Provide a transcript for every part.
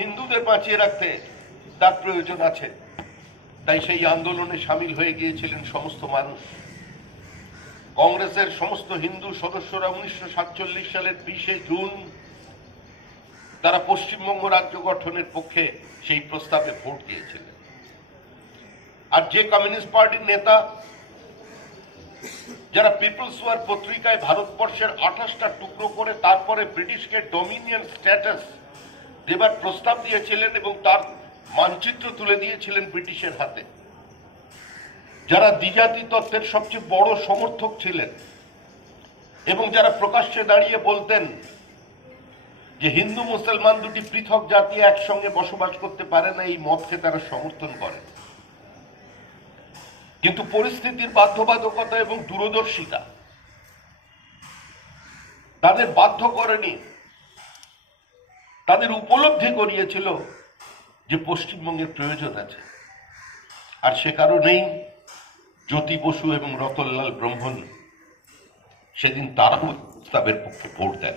হিন্দুদের বাঁচিয়ে রাখতে তার প্রয়োজন আছে। তাই সেই আন্দোলনে সামিল হয়ে গিয়েছিলেন সমস্ত মানুষ। কংগ্রেসের সমস্ত হিন্দু সদস্যরা উনিশশো সাতচল্লিশ সালের বিশে জুন তারা পশ্চিমবঙ্গ রাজ্য গঠনের পক্ষে সেই প্রস্তাবে ভোট দিয়েছিলেন। আর যে কমিউনিস্ট পার্টির নেতা যারা পিপলস ওয়ার পত্রিকায় ভারতবর্ষের আঠাশটা টুকরো করে তারপরে ব্রিটিশকে ডোমিনিয়ন স্ট্যাটাস দেবার প্রস্তাব দিয়েছিলেন এবং তার মানচিত্র তুলে দিয়েছিলেন ব্রিটিশের হাতে। যারা দ্বিজাতি তত্ত্বের সবচেয়ে বড় সমর্থক ছিলেন এবং যারা প্রকাশ্যে দাঁড়িয়ে বলতেন যে হিন্দু মুসলমান দুটি পৃথক জাতি একসঙ্গে বসবাস করতে পারে না, এই মতকে তারা সমর্থন করেন কিন্তু পরিস্থিতির বাধ্যবাধকতা এবং দূরদর্শিতা তাদের বাধ্য করেনি তাদের উপলব্ধি করিয়েছিল যে পশ্চিমবঙ্গের প্রয়োজন আছে। আর সে কারণেই জ্যোতি বসু এবং রতনলাল ব্রহ্মণ সেদিন তারাও প্রস্তাবের পক্ষে ভোট দেন।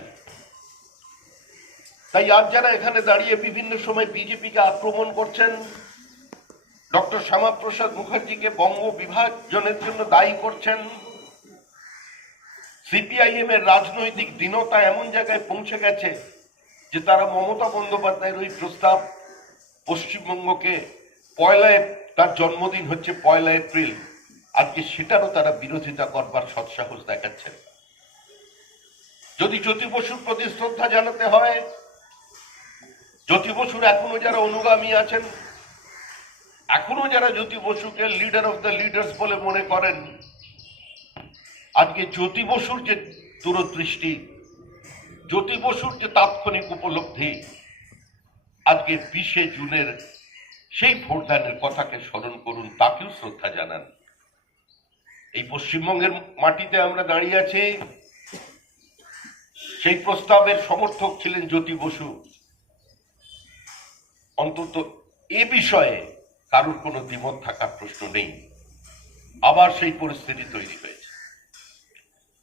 তাই আজ যারা এখানে দাঁড়িয়ে বিভিন্ন সময় বিজেপিকে আক্রমণ করছেন, ডক্টর শ্যামাপ্রসাদ মুখার্জিকে বঙ্গ বিভাজনের জন্য দায়ী করছেন সিপিআইএম এর রাজনৈতিক দীনতা এমন জায়গায় পৌঁছে গেছে যে তারা মমতা বন্দ্যোপাধ্যায়ের ওই প্রস্তাব পশ্চিমবঙ্গকে পয়লা তার জন্মদিন হচ্ছে পয়লা এপ্রিল। আজকে সেটারও তারা বিরোধিতা করবার সৎসাহস দেখাচ্ছেন। যদি জ্যোতি বসুর প্রতি শ্রদ্ধা জানাতে হয়, জ্যোতি বসুর এখনও যারা অনুগামী আছেন, এখনও যারা জ্যোতি বসুকে লিডার অফ দ্য লিডার্স বলে মনে করেন, আজকে জ্যোতি বসুর যে দূরদৃষ্টি জ্যোতি বসুর যে তাৎক্ষণিক উপলব্ধি, আজকে বিশে জুনের সেই ভোটদানের কথাকে স্মরণ করুন, তাকেও শ্রদ্ধা জানান। এই পশ্চিমবঙ্গের মাটিতে আমরা দাঁড়িয়ে আছি। সেই প্রস্তাবের সমর্থক ছিলেন জ্যোতি বসু। অন্তত এ বিষয়ে কারোর কোনো দ্বিমত থাকার প্রশ্ন নেই। আবার সেই পরিস্থিতি তৈরি হয়েছে।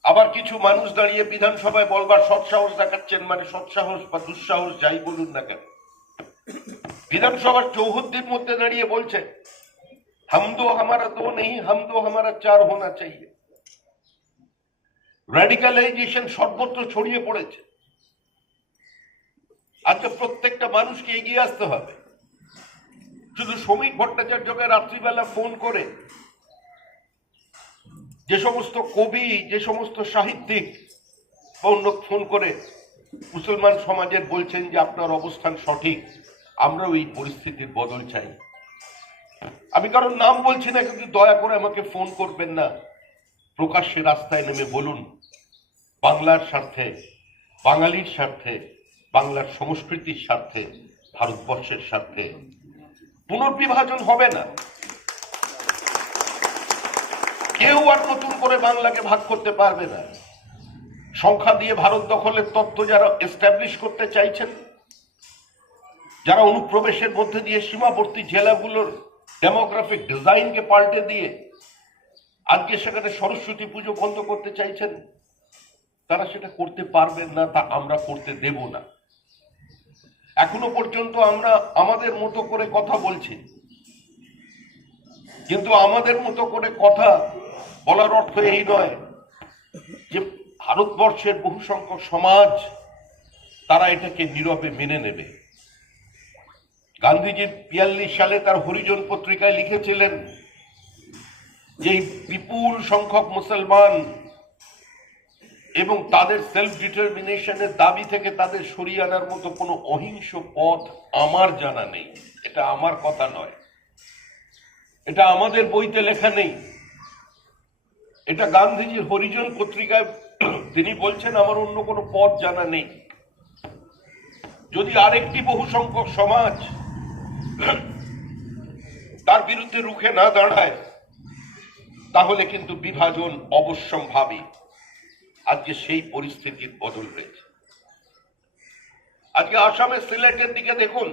আবার কিছু মানুষ দাঁড়িয়ে বিধানসভায় বলবার সৎসাহস দেখাচ্ছেন মানে সৎসাহস বা দুঃসাহস যাই বলুন না কেন বিধানসভার চৌহদ্দির মধ্যে দাঁড়িয়ে বলছে हम दो हमारा दो नहीं हम दो हमारा चार होना चाहिए র্যাডিকালাইজেশন সর্বত্র ছড়িয়ে পড়েছে আজকে প্রত্যেকটা মানুষকে এগিয়ে আসতে হবে শুধু শ্রমিক ভট্টাচার্যকে রাত্রিবেলা ফোন করে যে সমস্ত কবি, যে সমস্ত সাহিত্যিক অন্য ফোন করে মুসলমান সমাজের বলছেন যে আপনার অবস্থান সঠিক, আমরাও এই পরিস্থিতির বদল চাই। আমি কারোর নাম বলছি না, কিন্তু দয়া করে আমাকে ফোন করবেন না। প্রকাশ্যে রাস্তায় নেমে বলুন, বাংলার স্বার্থে, বাঙালির স্বার্থে, বাংলার সংস্কৃতির স্বার্থে, ভারতবর্ষের স্বার্থে। পুনর্বিভাজন হবে না। কেউ আর নতুন করে বাংলাকে ভাগ করতে পারবে না। সংখ্যা দিয়ে ভারত দখলের তত্ত্ব যারা এস্টাবলিশ করতে চাইছেন, যারা অনুপ্রবেশের মধ্যে দিয়ে সীমাবর্তী জেলাগুলোর ডেমোগ্রাফিক ডিজাইনকে পাল্টে দিয়ে আজকে সেখানে সরস্বতী পুজো বন্ধ করতে চাইছেন, তারা সেটা করতে পারবেন না তা আমরা করতে দেব না। এখনও পর্যন্ত আমরা আমাদের মতো করে কথা বলছি, কিন্তু আমাদের মতো করে কথা বলার অর্থ এই নয় যে ভারতবর্ষের বহু সংখ্যক সমাজ তারা এটাকে নীরবে মেনে নেবে। গান্ধীজি বিয়াল্লিশ সালে তার হরিজন পত্রিকায় লিখেছিলেন যে বিপুল সংখ্যক মুসলমান এবং তাদের সেলফ ডিটারমিনেশনের দাবি থেকে তাদের সরিয়ে আনার মতো কোনো অহিংস পথ আমার জানা নেই। এটা আমার কথা নয়। এটা আমাদের বইতে লেখা নেই। এটা গান্ধীজির হরিজন পত্রিকায় তিনি বলছেন, আমার অন্য কোনো পথ জানা নেই। যদি আরেকটি বহু সংখ্যক সমাজ তার বিরুদ্ধে রুখে না দাঁড়ায়, তাহলে কিন্তু বিভাজন অবশ্যম্ভাবী। আজকে সেই পরিস্থিতির বদল হয়েছে। আজকে আসামের সিলেটের দিকে দেখুন